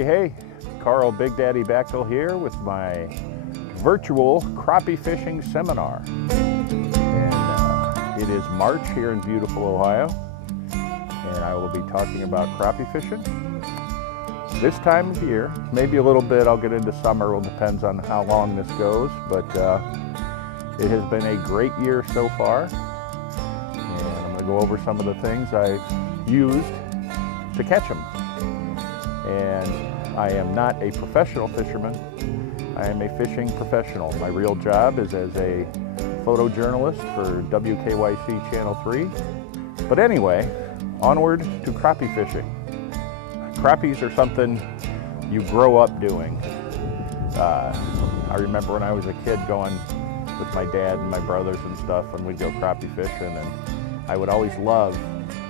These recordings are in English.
Hey, Carl Big Daddy Bachtel here with my virtual crappie fishing seminar. And it is March here in beautiful Ohio, and I will be talking about crappie fishing. This time of year, maybe a little bit, I'll get into summer, it depends on how long this goes, but it has been a great year so far. And I'm going to go over some of the things I've used to catch them. And I am not a professional fisherman. I am a fishing professional. My real job is as a photojournalist for WKYC Channel 3. But anyway, onward to crappie fishing. Crappies are something you grow up doing. I remember when I was a kid going with my dad and my brothers and stuff, and we'd go crappie fishing, and I would always love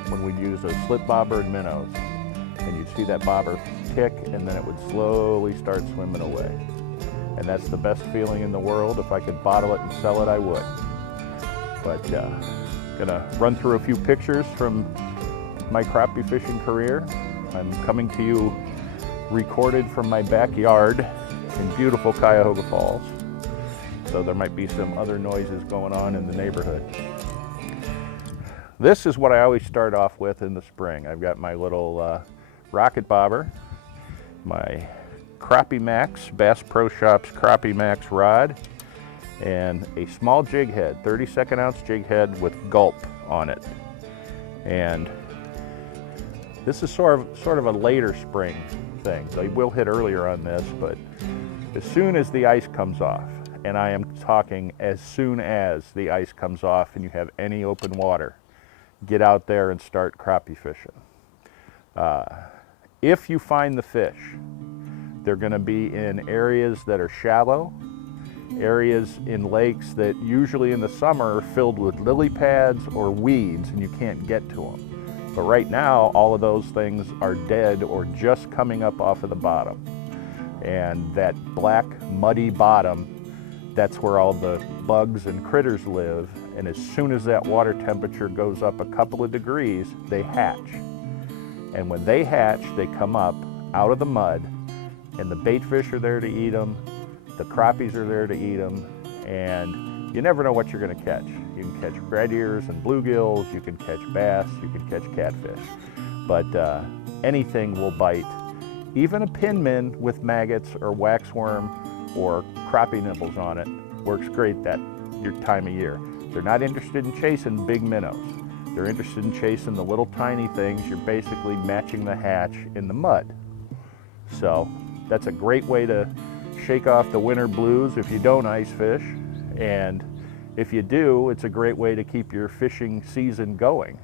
when we'd use a slip bobber and minnows. And you'd see that bobber kick, and then it would slowly start swimming away. And that's the best feeling in the world. If I could bottle it and sell it, I would. But gonna run through a few pictures from my crappie fishing career. I'm coming to you recorded from my backyard in beautiful Cuyahoga Falls. So there might be some other noises going on in the neighborhood. This is what I always start off with in the spring. I've got my little rocket bobber, my Crappie Max, Bass Pro Shops Crappie Max rod, and a small jig head, 32nd ounce jig head with gulp on it. And this is sort of a later spring thing. So I will hit earlier on this, but as soon as the ice comes off, and I am talking as soon as the ice comes off and you have any open water, get out there and start crappie fishing. If you find the fish, they're going to be in areas that are shallow, areas in lakes that usually in the summer are filled with lily pads or weeds and you can't get to them. But right now, all of those things are dead or just coming up off of the bottom. And that black, muddy bottom, that's where all the bugs and critters live. And as soon as that water temperature goes up a couple of degrees, they hatch. And when they hatch, they come up out of the mud, and the bait fish are there to eat them, the crappies are there to eat them, and you never know what you're going to catch. You can catch red ears and bluegills, you can catch bass, you can catch catfish. But anything will bite. Even a pinman with maggots or waxworm or crappie nibbles on it works great that your time of year. They're not interested in chasing big minnows. They're interested in chasing the little tiny things. You're basically matching the hatch in the mud. So that's a great way to shake off the winter blues if you don't ice fish. And if you do, it's a great way to keep your fishing season going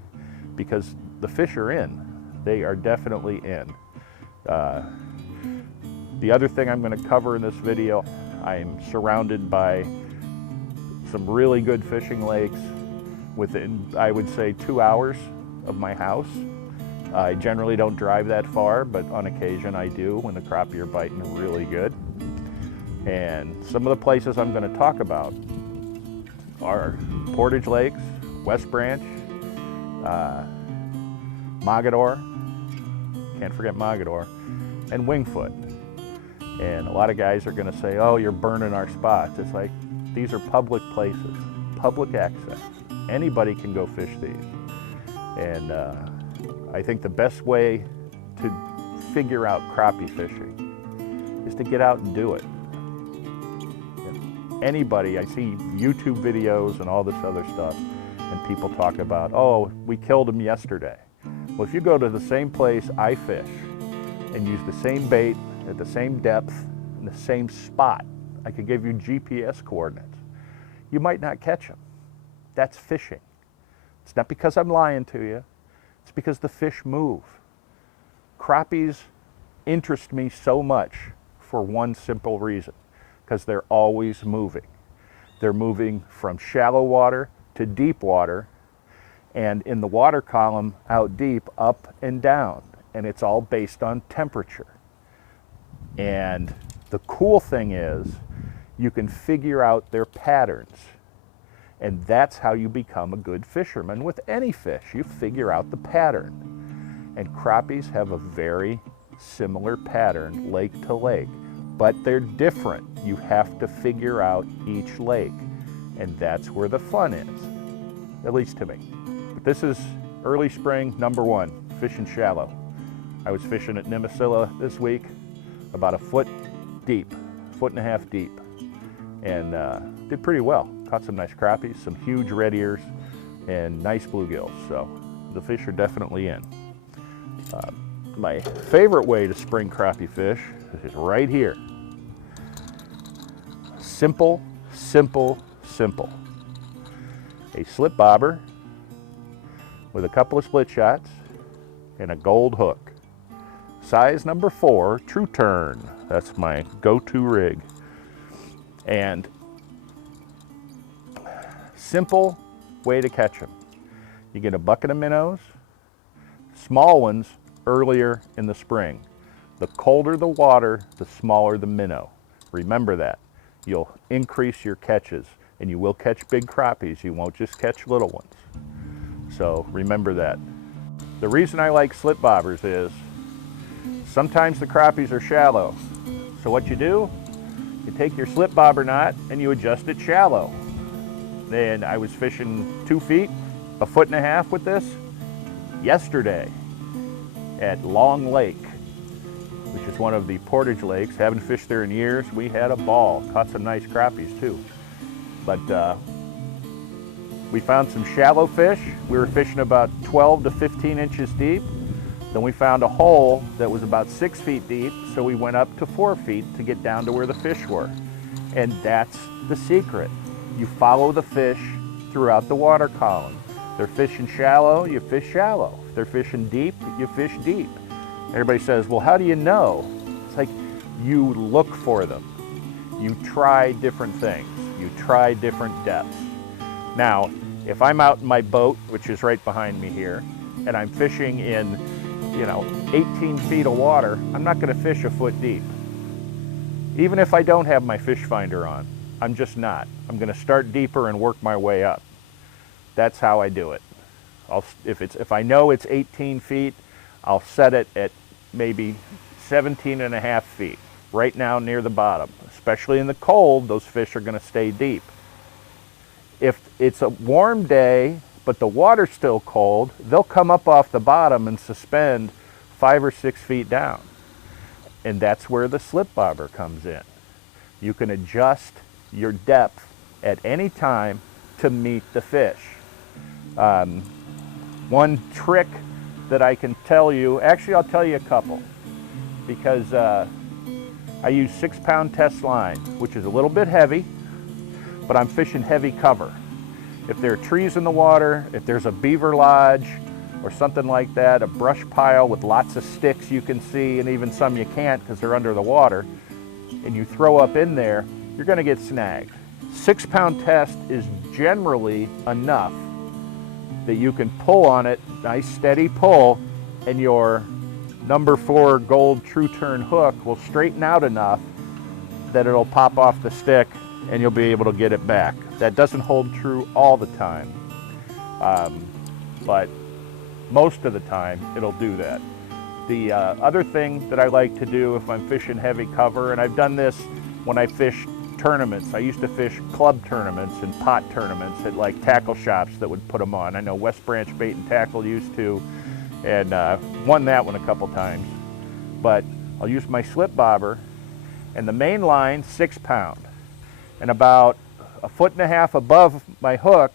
because the fish are in. They are definitely in. The other thing I'm going to cover in this video, I'm surrounded by some really good fishing lakes within, I would say, 2 hours of my house. I generally don't drive that far, but on occasion I do when the crappie are biting really good. And some of the places I'm going to talk about are Portage Lakes, West Branch, Mogador, can't forget Mogador, and Wingfoot. And a lot of guys are going to say, oh, you're burning our spots. It's like, these are public places, public access. Anybody can go fish these. And I think the best way to figure out crappie fishing is to get out and do it. And anybody, I see YouTube videos and all this other stuff, and people talk about, oh, we killed them yesterday. Well, if you go to the same place I fish and use the same bait at the same depth in the same spot, I could give you GPS coordinates. You might not catch them. That's fishing. It's not because I'm lying to you. It's because the fish move. Crappies interest me so much for one simple reason, because they're always moving. They're moving from shallow water to deep water, and in the water column out deep, up and down. And it's all based on temperature. And the cool thing is, you can figure out their patterns. And that's how you become a good fisherman with any fish. You figure out the pattern. And crappies have a very similar pattern lake to lake, but they're different. You have to figure out each lake, and that's where the fun is, at least to me. But this is early spring #1, fishing shallow. I was fishing at Nimisila this week, about a foot deep, 1.5 feet deep, and did pretty well. Caught some nice crappies, some huge red ears, and nice bluegills, so the fish are definitely in. My favorite way to spring crappie fish is right here. Simple, simple, simple. A slip bobber with a couple of split shots and a gold hook. Size #4, true turn. That's my go-to rig. And simple way to catch them. You get a bucket of minnows, small ones earlier in the spring. The colder the water, the smaller the minnow. Remember that. You'll increase your catches, and you will catch big crappies. You won't just catch little ones. So remember that. The reason I like slip bobbers is sometimes the crappies are shallow. So what you do, you take your slip bobber knot and you adjust it shallow. And I was fishing 2 feet, 1.5 feet with this yesterday at Long Lake, which is one of the portage lakes. Haven't fished there in years. We had a ball. Caught some nice crappies too. But we found some shallow fish. We were fishing about 12 to 15 inches deep. Then we found a hole that was about 6 feet deep, so we went up to 4 feet to get down to where the fish were. And that's the secret. You follow the fish throughout the water column. They're fishing shallow, you fish shallow. If they're fishing deep, you fish deep. Everybody says, well, how do you know? It's like you look for them. You try different things. You try different depths. Now, if I'm out in my boat, which is right behind me here, and I'm fishing in 18 feet of water, I'm not going to fish a foot deep. Even if I don't have my fish finder on, I'm just not. I'm going to start deeper and work my way up. That's how I do it. If I know it's 18 feet, I'll set it at maybe 17.5 feet, right now near the bottom. Especially in the cold, those fish are going to stay deep. If it's a warm day, but the water's still cold, they'll come up off the bottom and suspend 5 or 6 feet down. And that's where the slip bobber comes in. You can adjust your depth at any time to meet the fish. One trick that I can tell you, actually I'll tell you a couple, because I use 6-pound test line, which is a little bit heavy, but I'm fishing heavy cover. If there are trees in the water, if there's a beaver lodge or something like that, a brush pile with lots of sticks you can see, and even some you can't because they're under the water, and you throw up in there, you're going to get snagged. 6-pound test is generally enough that you can pull on it, nice steady pull, and your #4 gold true turn hook will straighten out enough that it'll pop off the stick and you'll be able to get it back. That doesn't hold true all the time, but most of the time it'll do that. The other thing that I like to do if I'm fishing heavy cover, and I've done this when I fish tournaments. I used to fish club tournaments and pot tournaments at like tackle shops that would put them on. I know West Branch Bait and Tackle used to, and won that one a couple times. But I'll use my slip bobber and the main line, 6-pound, and about 1.5 feet above my hook,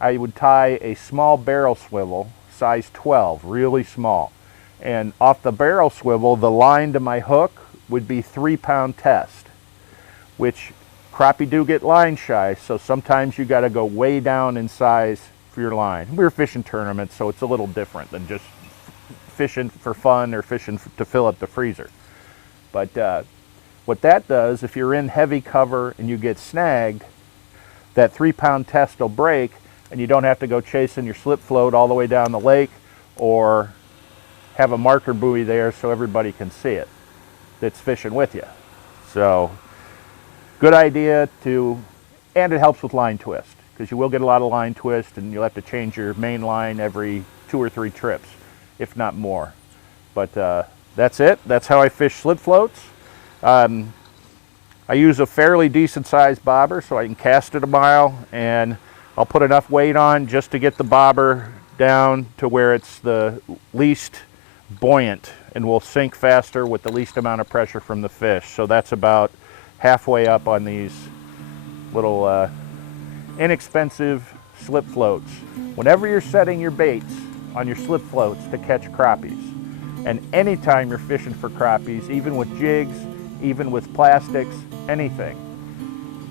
I would tie a small barrel swivel, size 12, really small. And off the barrel swivel, the line to my hook would be 3-pound test, which crappie do get line shy, so sometimes you got to go way down in size for your line. We're fishing tournaments, so it's a little different than just fishing for fun or fishing to fill up the freezer. But what that does, if you're in heavy cover and you get snagged, that 3-pound test will break, and you don't have to go chasing your slip float all the way down the lake or have a marker buoy there so everybody can see it that's fishing with you. So good idea and it helps with line twist, because you will get a lot of line twist and you'll have to change your main line every 2 or 3 trips, if not more. But That's it. That's how I fish slip floats. I use a fairly decent sized bobber so I can cast it a mile, and I'll put enough weight on just to get the bobber down to where it's the least buoyant and will sink faster with the least amount of pressure from the fish. So that's about halfway up on these little inexpensive slip floats. Whenever you're setting your baits on your slip floats to catch crappies, and anytime you're fishing for crappies, even with jigs, even with plastics, anything,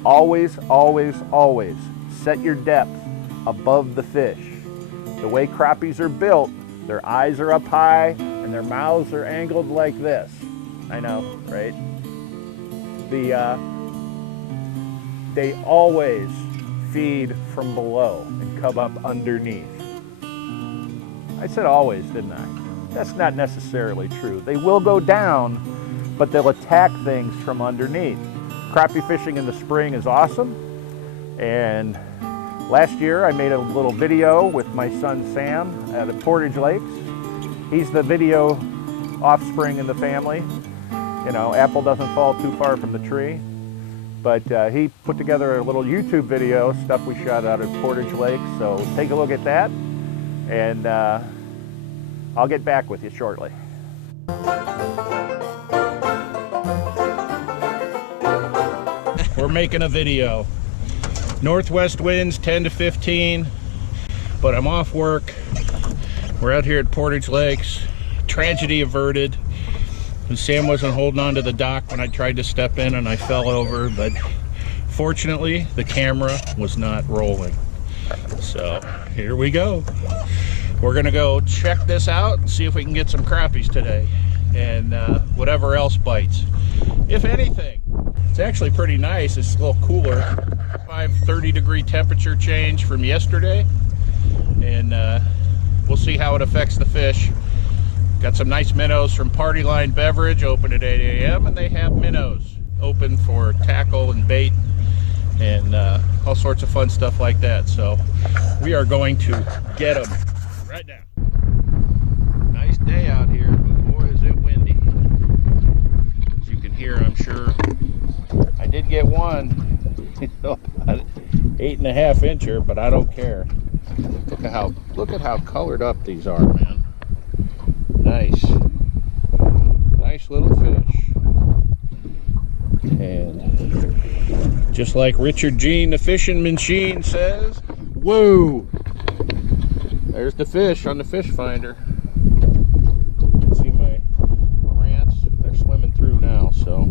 always, always, always set your depth above the fish. The way crappies are built, their eyes are up high and their mouths are angled like this. I know, right? They always feed from below and come up underneath. I said always, didn't I? That's not necessarily true. They will go down, but they'll attack things from underneath. Crappie fishing in the spring is awesome. And last year I made a little video with my son Sam at Portage Lakes. He's the video offspring in the family. You know, apple doesn't fall too far from the tree. But he put together a little YouTube video, stuff we shot out at Portage Lakes. So take a look at that, and I'll get back with you shortly. We're making a video. Northwest winds 10 to 15, but I'm off work. We're out here at Portage Lakes. Tragedy averted. And Sam wasn't holding on to the dock when I tried to step in and I fell over, but fortunately the camera was not rolling. So here we go. We're gonna go check this out and see if we can get some crappies today, and whatever else bites, if anything. It's actually pretty nice. It's a little cooler. 30-degree temperature change from yesterday, and we'll see how it affects the fish. Got some nice minnows from Party Line Beverage, open at 8 a.m. and they have minnows open for tackle and bait and all sorts of fun stuff like that. So we are going to get them right now. Nice day out here, but boy is it windy. As you can hear, I'm sure. I did get one, about 8.5 incher, but I don't care. Look at how colored up these are, man. Nice little fish. And just like Richard Gene, the fishing machine, says, whoa! There's the fish on the fish finder. See my rants? They're swimming through now. So,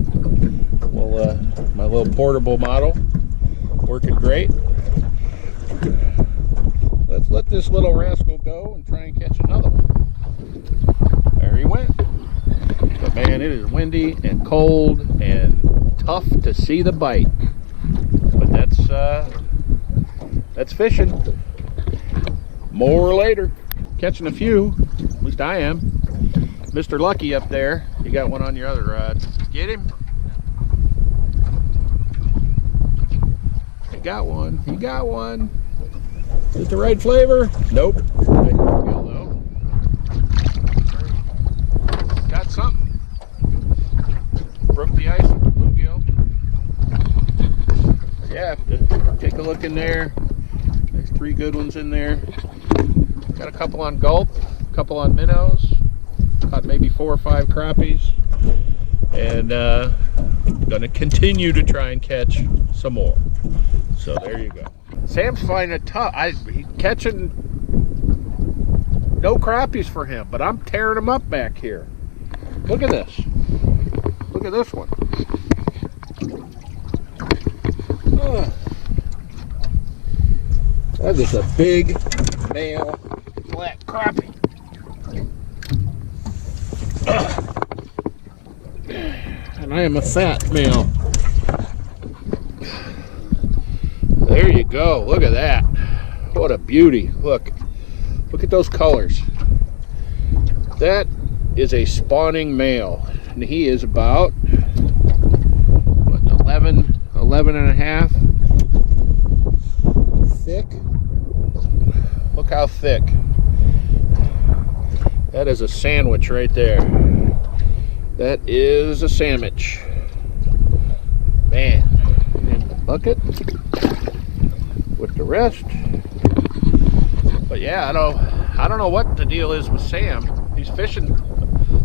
well, my little portable model working great. Let's let this little rascal go and try and catch another one. There he went. But man, it is windy and cold and tough to see the bite. But that's fishing. More later. Catching a few. At least I am. Mr. Lucky up there. You got one on your other rod. Get him. You got one. You got one. Is it the right flavor? Nope. Right bluegill, though. Got something. Broke the ice with the bluegill. Yeah, have to take a look in there. There's 3 good ones in there. Got a couple on gulp, a couple on minnows. Caught maybe 4 or 5 crappies. And gonna continue to try and catch some more. So there you go. Sam's finding it tough. He's catching no crappies for him, but I'm tearing them up back here. Look at this. Look at this one. That is a big male black crappie. And I am a fat male. There you go. Look at that. What a beauty. Look at those colors. That is a spawning male, and he is about what, 11 and a half thick. Look how thick. That is a sandwich right there. That is a sandwich. Man, in the bucket with the rest. But yeah, I don't know what the deal is with Sam. He's fishing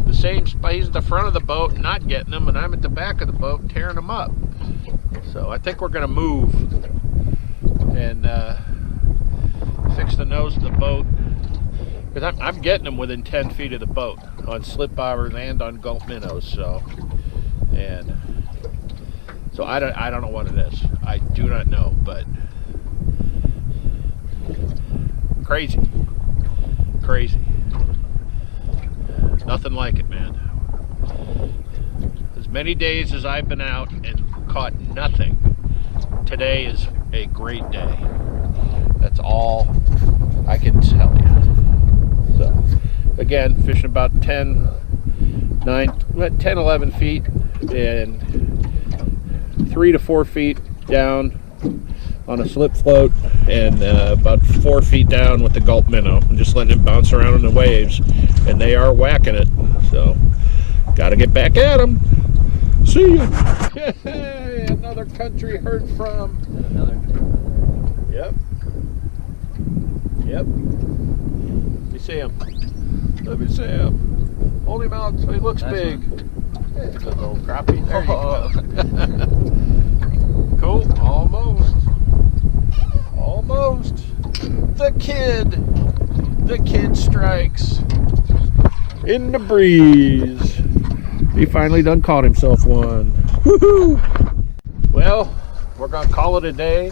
the same spot. He's at the front of the boat not getting them, and I'm at the back of the boat tearing them up. So I think we're gonna move and fix the nose of the boat, because I'm getting them within 10 feet of the boat on slip bobbers and on gulp minnows. So I don't know what it is. I do not know, but crazy. Nothing like it, man. As many days as I've been out and caught nothing, today is a great day. That's all I can tell you. So again, fishing about 10, 11 feet and 3 to 4 feet down on a slip float, and about 4 feet down with the gulp minnow. I'm just letting it bounce around in the waves, and they are whacking it. So gotta get back at them. See ya. Yay, another country heard from. Yep. Let me see him. Hold him out so he looks big. There's a little crappie. There you go. Cool. Almost. The kid strikes in the breeze. He finally done caught himself one. Woohoo! Well, we're gonna call it a day.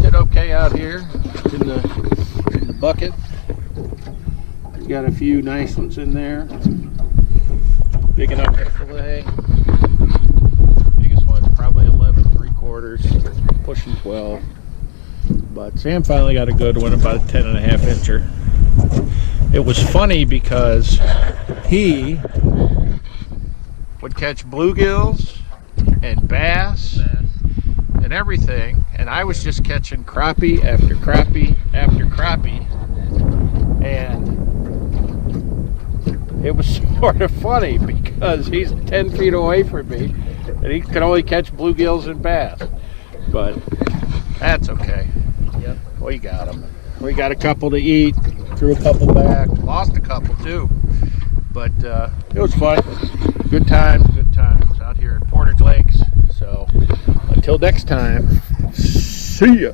Did okay out here in the bucket. Got a few nice ones in there. Big enough for fillet. Biggest one's probably 11 3/4, pushing 12. But Sam finally got a good one, about a 10.5 incher. It was funny because he would catch bluegills and bass and everything, and I was just catching crappie after crappie after crappie, and it was sort of funny because he's 10 feet away from me and he could only catch bluegills and bass. But that's okay. Yep. We got them. We got a couple to eat, threw a couple back, lost a couple too. But it was fun. Good times out here in Portage Lakes. So until next time, see ya.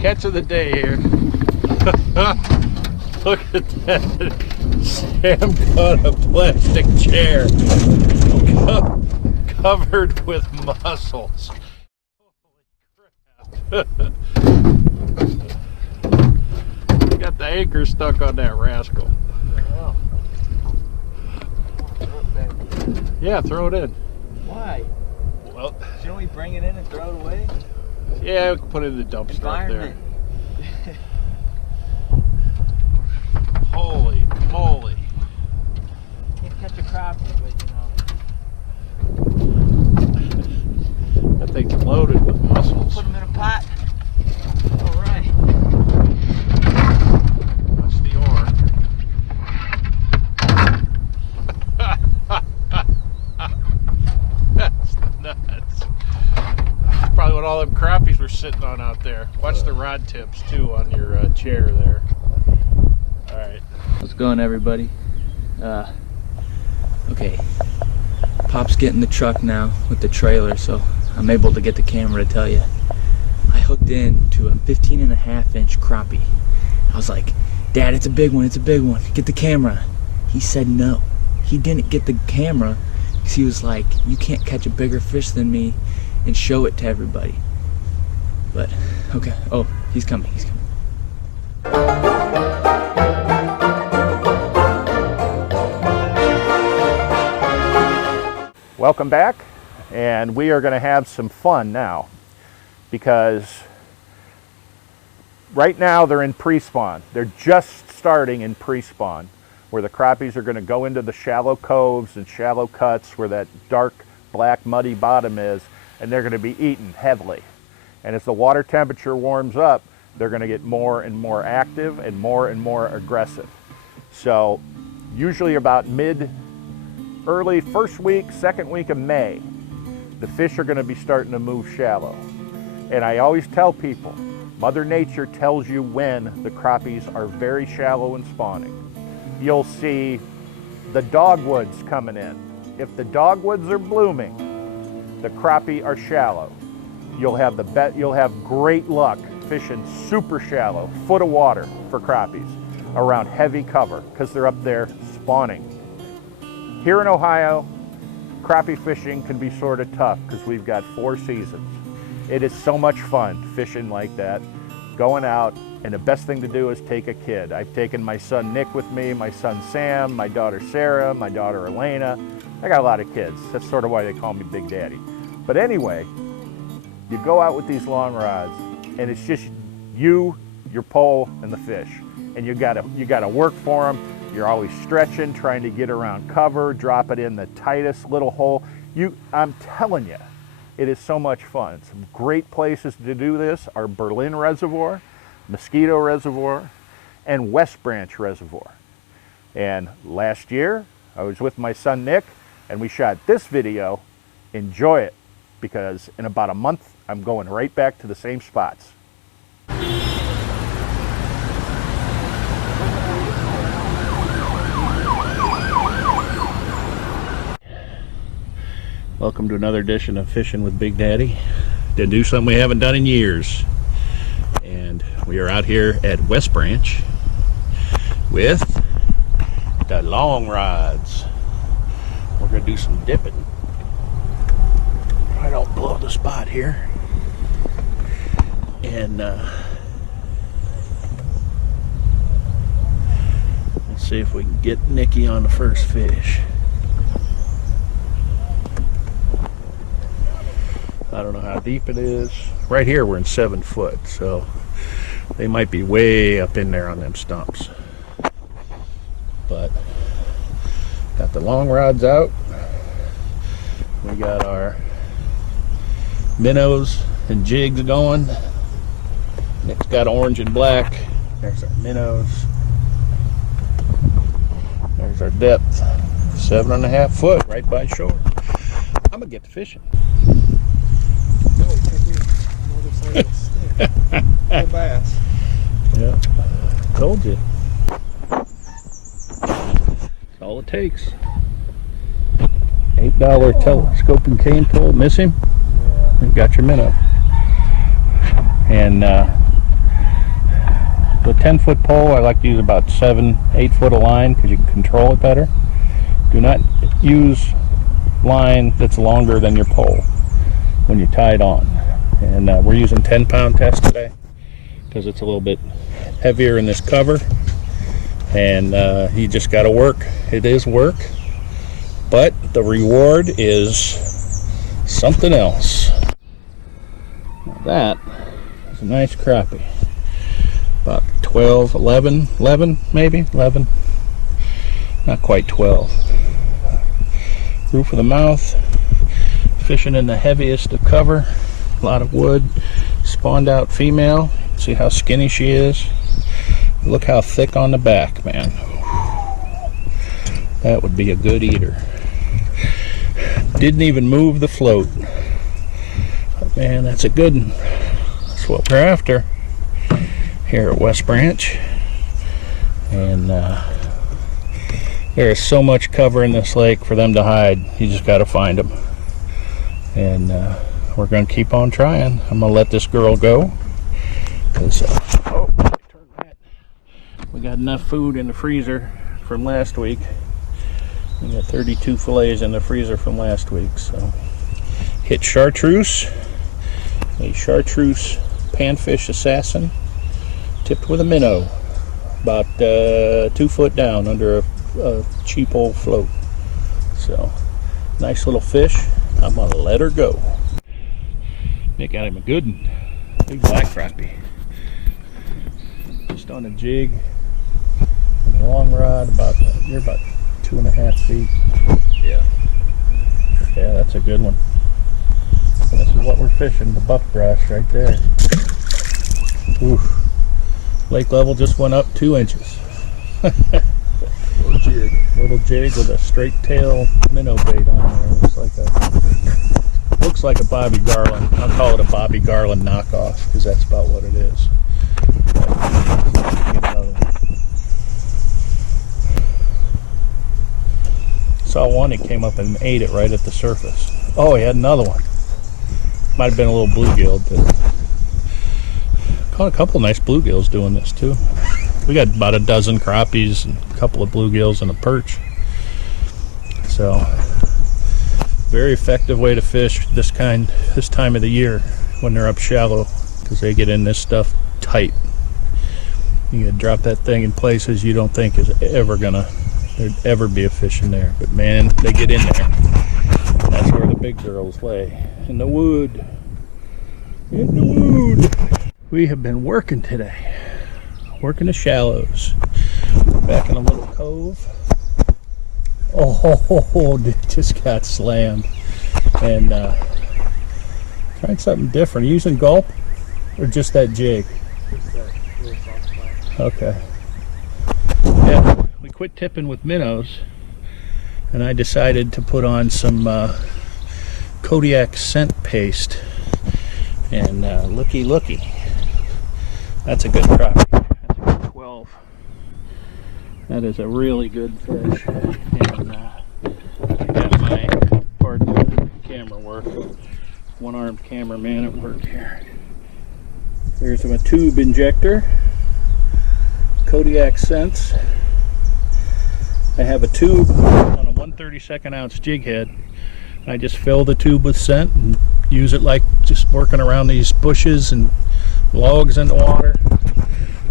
Catch of the day here. Look at that. Sam got a plastic chair covered with mussels. Holy crap. Got the anchor stuck on that rascal. Yeah, throw it in. Why? Well, shouldn't we bring it in and throw it away? Yeah, we can put it in the dumpster up there. Holy moly. Can't catch a crappie, but that thing's loaded with mussels. Put them in a pot. All right. Watch the oar. That's nuts. That's probably what all them crappies were sitting on out there. Watch the rod tips too on your chair there. All right. How's it going, everybody? Okay. Pop's getting the truck now with the trailer, so I'm able to get the camera to tell you. I hooked in to a 15.5 inch crappie. I was like, Dad, it's a big one, get the camera. He said no. He didn't get the camera because he was like, you can't catch a bigger fish than me and show it to everybody. But, okay. Oh, he's coming. Welcome back, and we are going to have some fun now, because right now they're in pre-spawn. They're just starting in pre-spawn, where the crappies are going to go into the shallow coves and shallow cuts where that dark black muddy bottom is, and they're going to be eaten heavily. And as the water temperature warms up, they're going to get more and more active and more aggressive. So usually about mid early first week, second week of May, the fish are going to be starting to move shallow. And I always tell people, Mother Nature tells you when the crappies are very shallow and spawning. You'll see the dogwoods coming in. If the dogwoods are blooming, the crappie are shallow. You'll have great luck fishing super shallow, foot of water for crappies around heavy cover because they're up there spawning. Here in Ohio, crappie fishing can be sort of tough because we've got 4 seasons. It is so much fun fishing like that, going out, and the best thing to do is take a kid. I've taken my son Nick with me, my son Sam, my daughter Sarah, my daughter Elena. I got a lot of kids. That's sort of why they call me Big Daddy. But anyway, you go out with these long rods, and it's just you, your pole, and the fish. And you gotta work for them. You're always stretching, trying to get around cover, drop it in the tightest little hole. I'm telling you, it is so much fun. Some great places to do this are Berlin Reservoir, Mosquito Reservoir, and West Branch Reservoir. And last year, I was with my son Nick, and we shot this video. Enjoy it, because in about a month, I'm going right back to the same spots. Welcome to another edition of Fishing with Big Daddy. To do something we haven't done in years. And we are out here at West Branch with the long rods. We're gonna do some dipping. I don't blow the spot here. And let's see if we can get Nicky on the first fish. I don't know how deep it is. Right here we're in 7 foot, so they might be way up in there on them stumps. But got the long rods out. We got our minnows and jigs going. Nick's got orange and black. There's our minnows. There's our depth. 7.5 foot right by shore. I'm gonna get to fishing. No bass. Yeah, told you. That's all it takes. $8 telescoping cane pole. Miss him? Yeah. You got your minnow. And the 10-foot pole, I like to use about 7-8 foot of line because you can control it better. Do not use line that's longer than your pole when you tie it on. And we're using 10-pound test today because it's a little bit heavier in this cover, and you just got to work. It is work, but the reward is something else. Now that is a nice crappie, about 12, 11 maybe, 11, not quite 12. Roof of the mouth, fishing in the heaviest of cover. A lot of wood, spawned out female. See how skinny she is? Look how thick on the back, man. That would be a good eater. Didn't even move the float. But man, that's a good one. That's what we're after here at West Branch. And there is so much cover in this lake for them to hide. You just got to find them. And we're going to keep on trying. I'm going to let this girl go. We got enough food in the freezer from last week. We got 32 fillets in the freezer from last week. So hit chartreuse. A chartreuse panfish assassin tipped with a minnow. About 2 foot down under a cheap old float. So nice little fish. I'm going to let her go. Nick got him a good one. Big black crappie. Just on a jig. And a long rod, you're about 2.5 feet. Yeah. Yeah, that's a good one. This is what we're fishing, the buck brush right there. Oof. Lake level just went up 2 inches. Little jig with a straight tail minnow bait on there. Looks like a Bobby Garland. I'll call it a Bobby Garland knockoff because that's about what it is. Saw one, he came up and ate it right at the surface. Oh, he had another one. Might have been a little bluegill, but caught a couple nice bluegills doing this too. We got about a dozen crappies and a couple of bluegills and a perch. So, very effective way to fish this time of the year when they're up shallow, because they get in this stuff tight. You can drop that thing in places you don't think there'd ever be a fish in there, but man, they get in there. That's where the big girls lay, in the wood. In the wood. We have been working today, working the shallows. Back in a little cove. Oh, just got slammed. And trying something different. Are you using gulp or just that jig? Just that little soft spot. Okay. Yeah, we quit tipping with minnows, and I decided to put on some Kodiak scent paste. And looky. That's a good crappie. That's a good 12. That is a really good fish. And I got my, pardon the camera work, one-armed cameraman at work here. There's a tube injector, Kodiak scents. I have a tube on a 1/32 ounce jig head. I just fill the tube with scent and use it like just working around these bushes and logs in the water.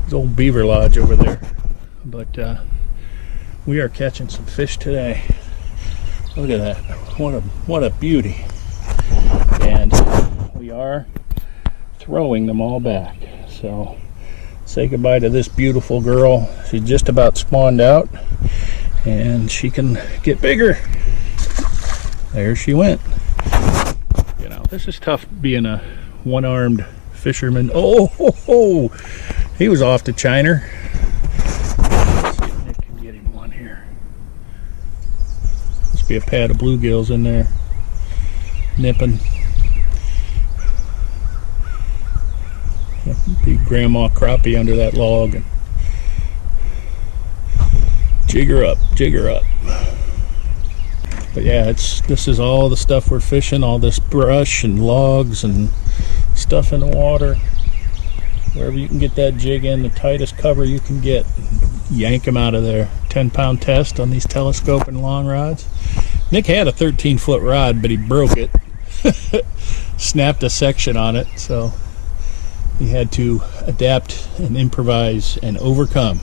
There's old beaver lodge over there. But we are catching some fish today. Look at that. What a beauty. And we are throwing them all back. So say goodbye to this beautiful girl. She just about spawned out, and she can get bigger. There she went. You know, this is tough being a one-armed fisherman. Oh, he was off to China. Let's see if Nick can get him one here. Must be a pad of bluegills in there, nipping. Big grandma crappie under that log. And jig her up. But yeah, this is all the stuff we're fishing, all this brush and logs and stuff in the water. Wherever you can get that jig in, the tightest cover you can get, yank them out of there. 10-pound test on these telescoping long rods. Nick had a 13-foot rod, but he broke it. Snapped a section on it, so he had to adapt and improvise and overcome,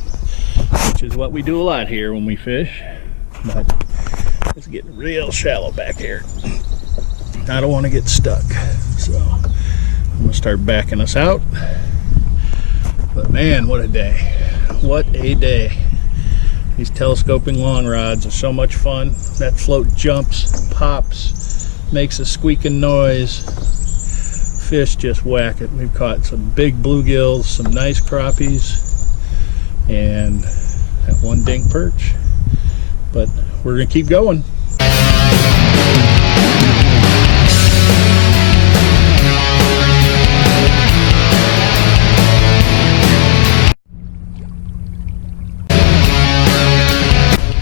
which is what we do a lot here when we fish. But it's getting real shallow back here. I don't want to get stuck, so I'm gonna start backing us out. But man, what a day. What a day. These telescoping long rods are so much fun. That float jumps, pops, makes a squeaking noise. Fish just whack it. We've caught some big bluegills, some nice crappies, and that one dink perch. But we're gonna keep going.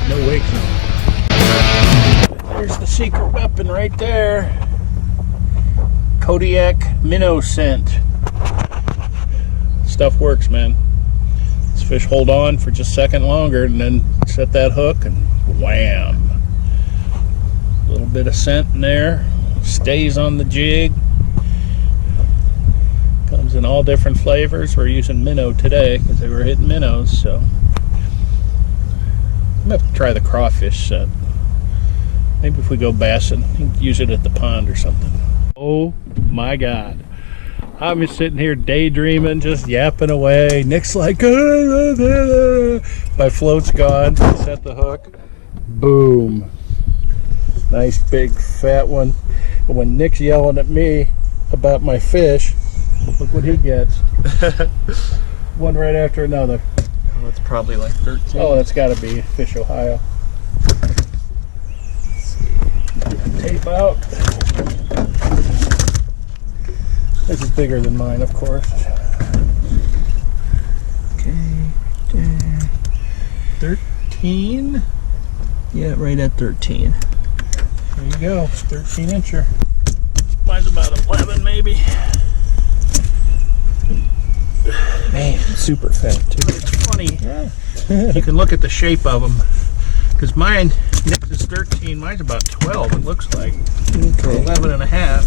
No wake now. There's the secret weapon right there. Kodiak minnow scent. Stuff works, man. This fish hold on for just a second longer and then set that hook and wham. A little bit of scent in there. Stays on the jig. Comes in all different flavors. We're using minnow today because they were hitting minnows, so I'm gonna have to try the crawfish scent. Maybe if we go bassing, use it at the pond or something. Oh my God. I'm just sitting here daydreaming, just yapping away. Nick's like, my float's gone. Set the hook. Boom. Nice big fat one. But when Nick's yelling at me about my fish, look what he gets. One right after another. Oh, it's probably like 13. Oh, that's got to be Fish Ohio. Tape out. This is bigger than mine, of course. Okay, there. 13. Yeah, right at 13. There you go. 13 incher. Mine's about 11 maybe. Man, super fat too. But it's funny. Yeah. You can look at the shape of them. Because mine, Nick's is 13, mine's about 12, it looks like. Okay. 11 and a half.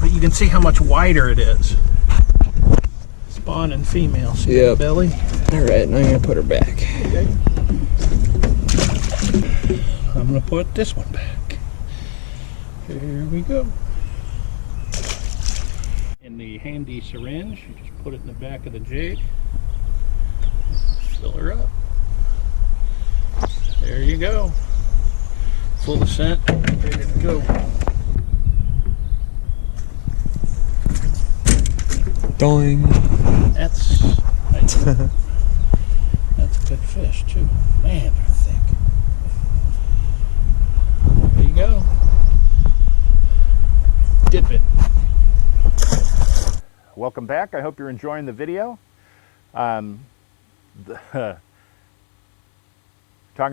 But you can see how much wider it is. Spawn and female. See Yep. the belly? Alright, now I'm going to put her back. Okay. I'm going to put this one back. Here we go. In the handy syringe, you just put it in the back of the jig. Fill her up. There you go. Full of scent, ready to go. Doing. That's a good fish too. Man, they're thick. There you go. Dip it. Welcome back. I hope you're enjoying the video. Talking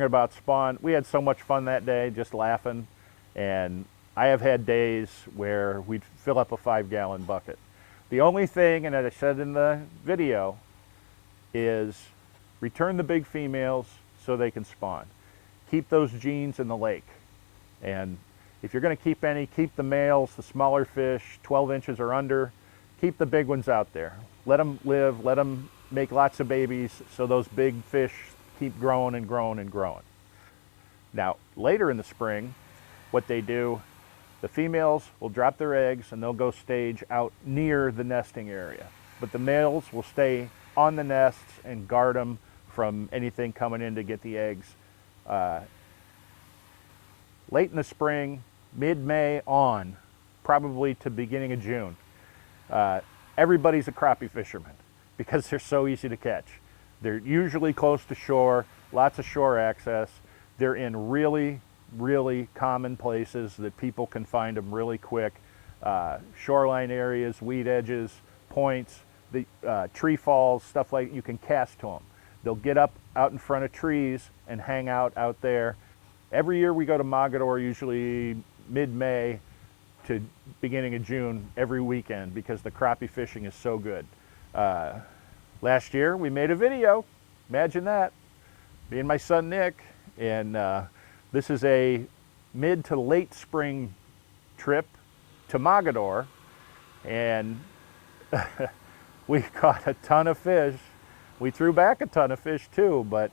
about spawn, we had so much fun that day, just laughing. And I have had days where we'd fill up a 5-gallon bucket. The only thing, and as I said in the video, is return the big females so they can spawn. Keep those genes in the lake. And if you're going to keep any, keep the males, the smaller fish, 12 inches or under. Keep the big ones out there. Let them live, let them make lots of babies so those big fish keep growing and growing and growing. Now, later in the spring, what they do, the females will drop their eggs and they'll go stage out near the nesting area. But the males will stay on the nests and guard them from anything coming in to get the eggs. Late in the spring, mid-May on, probably to beginning of June, everybody's a crappie fisherman because they're so easy to catch. They're usually close to shore, lots of shore access. They're in really, really common places that people can find them really quick. Shoreline areas, weed edges, points, the tree falls, stuff like you can cast to them. They'll get up out in front of trees and hang out there. Every year we go to Mogador, usually mid-May to beginning of June, every weekend, because the crappie fishing is so good. Last year we made a video, imagine that, me and my son Nick, and this is a mid to late spring trip to Mogador, and we caught a ton of fish. We threw back a ton of fish too, but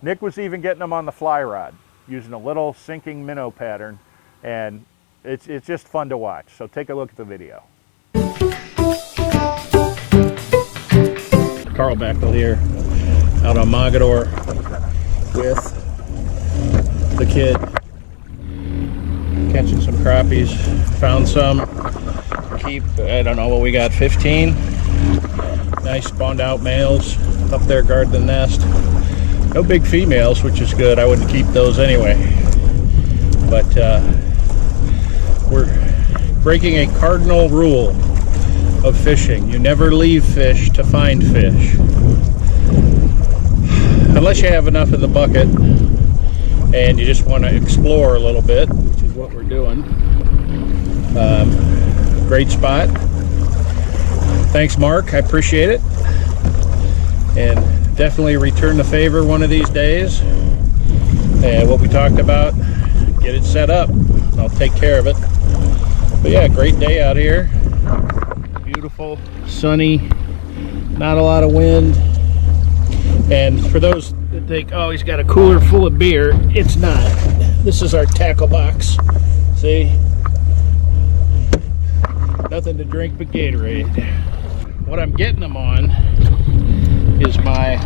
Nick was even getting them on the fly rod, using a little sinking minnow pattern, and it's just fun to watch. So take a look at the video. Carl Bachtel here, out on Mogador with the kid, catching some crappies. Found some. Keep, I don't know what we got, 15 nice spawned out males up there guarding the nest. No big females, which is good. I wouldn't keep those anyway. But we're breaking a cardinal rule of fishing. You never leave fish to find fish. Unless you have enough in the bucket and you just want to explore a little bit, which is what we're doing. Great spot. Thanks, Mark. I appreciate it. And definitely return the favor one of these days. And what we talked about, get it set up. I'll take care of it. But yeah, great day out here. Beautiful, sunny, not a lot of wind. And for those that think, oh, he's got a cooler full of beer, it's not. This is our tackle box. See? Nothing to drink but Gatorade. What I'm getting them on is my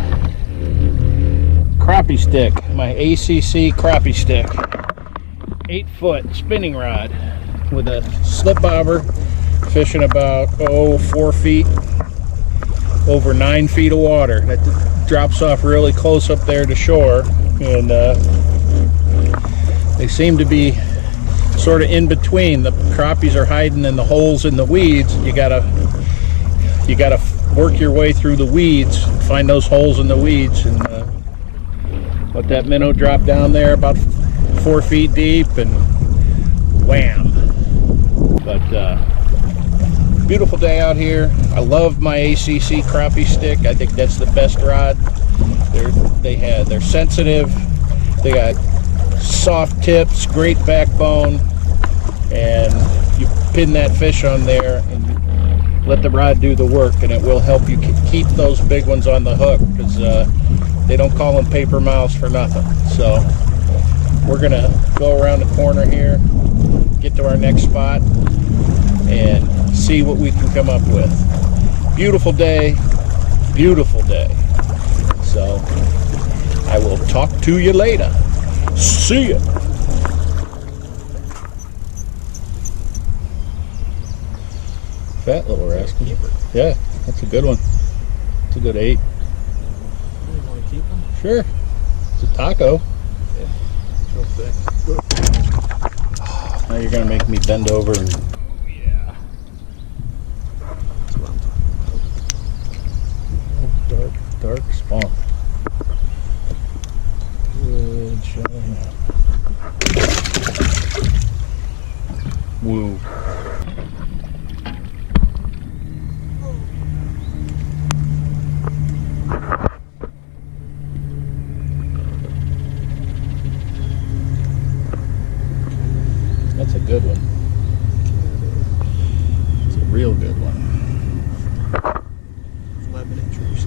crappie stick, my ACC crappie stick. 8-foot spinning rod with a slip bobber, fishing about 4 feet over 9 feet of water. drops off really close up there to shore, and they seem to be sort of in between. The crappies are hiding in the holes in the weeds. You gotta work your way through the weeds, find those holes in the weeds, and let that minnow drop down there about 4 feet deep, and wham. But beautiful day out here. I love my ACC crappie stick. I think that's the best rod. They're sensitive. They got soft tips, great backbone, and you pin that fish on there and let the rod do the work, and it will help you keep those big ones on the hook, because they don't call them paper mouths for nothing. So we're gonna go around the corner here, get to our next spot, and see what we can come up with. Beautiful day, beautiful day. So I will talk to you later. See ya. Fat little rascal. Yeah, that's a good one. It's a good 8. You want to keep them? Sure. It's a taco. Yeah. Real thick. Now you're gonna make me bend over and. Yeah. That's what I'm talking about. Dark spawn. Good shot. Woo. That's a good one. It's a real good one. 11 inches.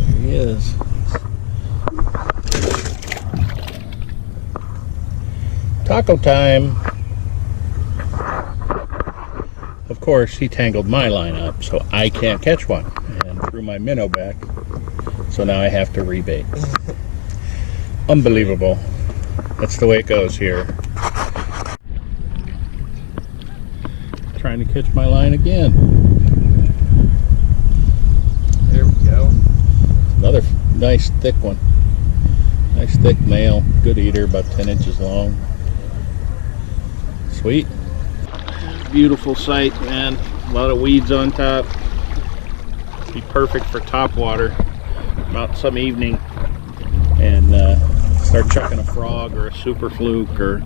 There he is. Taco time. Of course, he tangled my line up, so I can't catch one, and threw my minnow back. So now I have to rebait. Unbelievable. That's the way it goes here. Trying to catch my line again. There we go. Another nice thick one. Nice thick male. Good eater, about 10 inches long. Sweet. Beautiful sight, man. A lot of weeds on top. Be perfect for top water. About some evening and start chucking a frog or a super fluke or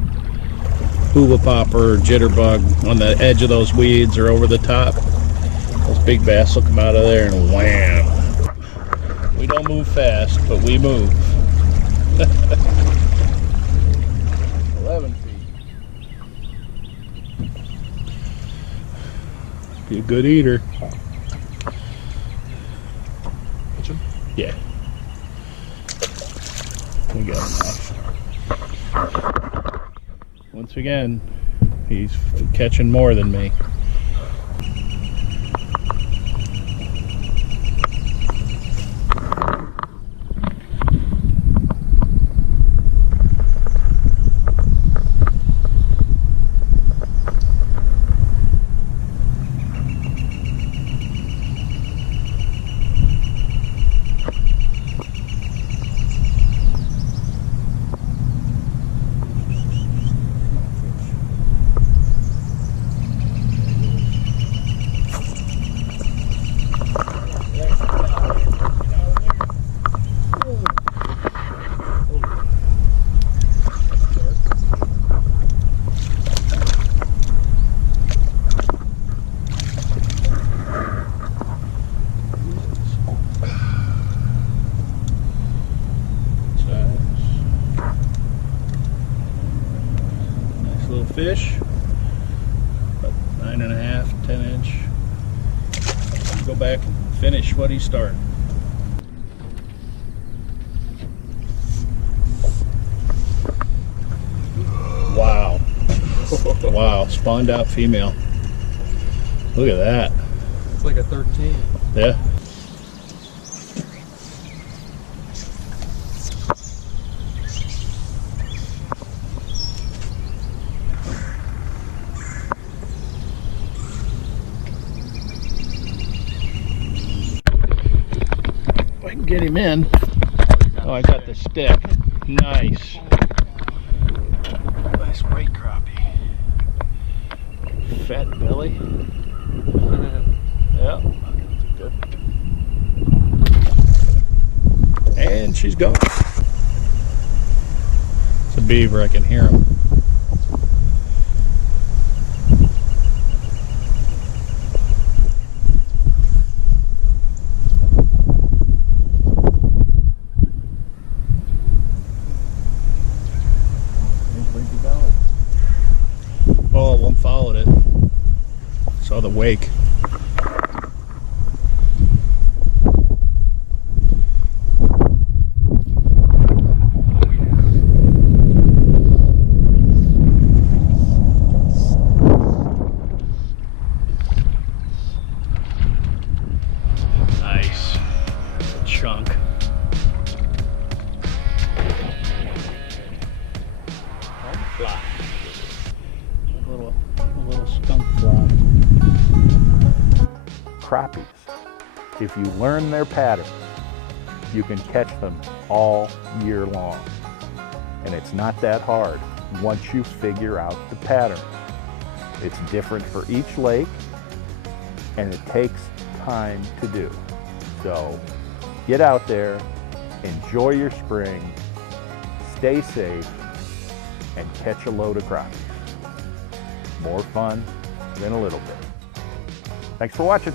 hula popper or jitterbug on the edge of those weeds or over the top. Those big bass will come out of there and wham. We don't move fast, but we move. 11 feet. Be a good eater. Catch him? Yeah. We got enough. Once again, he's catching more than me. Fish, about 9.5, 10 inch. Go back and finish what he started. Wow. Wow, spawned out female. Look at that. It's like a 13. Yeah. get him in. Oh, I got the stick. Nice. Nice white crappie. Fat belly. Yep. Good. And she's gone. It's a beaver, I can hear him. Oh, one followed it. Saw the wake. Nice. That's a chunk. Fly. A little skunk fly. Crappies, if you learn their patterns, you can catch them all year long. And it's not that hard once you figure out the pattern. It's different for each lake, and it takes time to do. So get out there, enjoy your spring, stay safe, and catch a load of crappies. More fun than a little bit. Thanks for watching.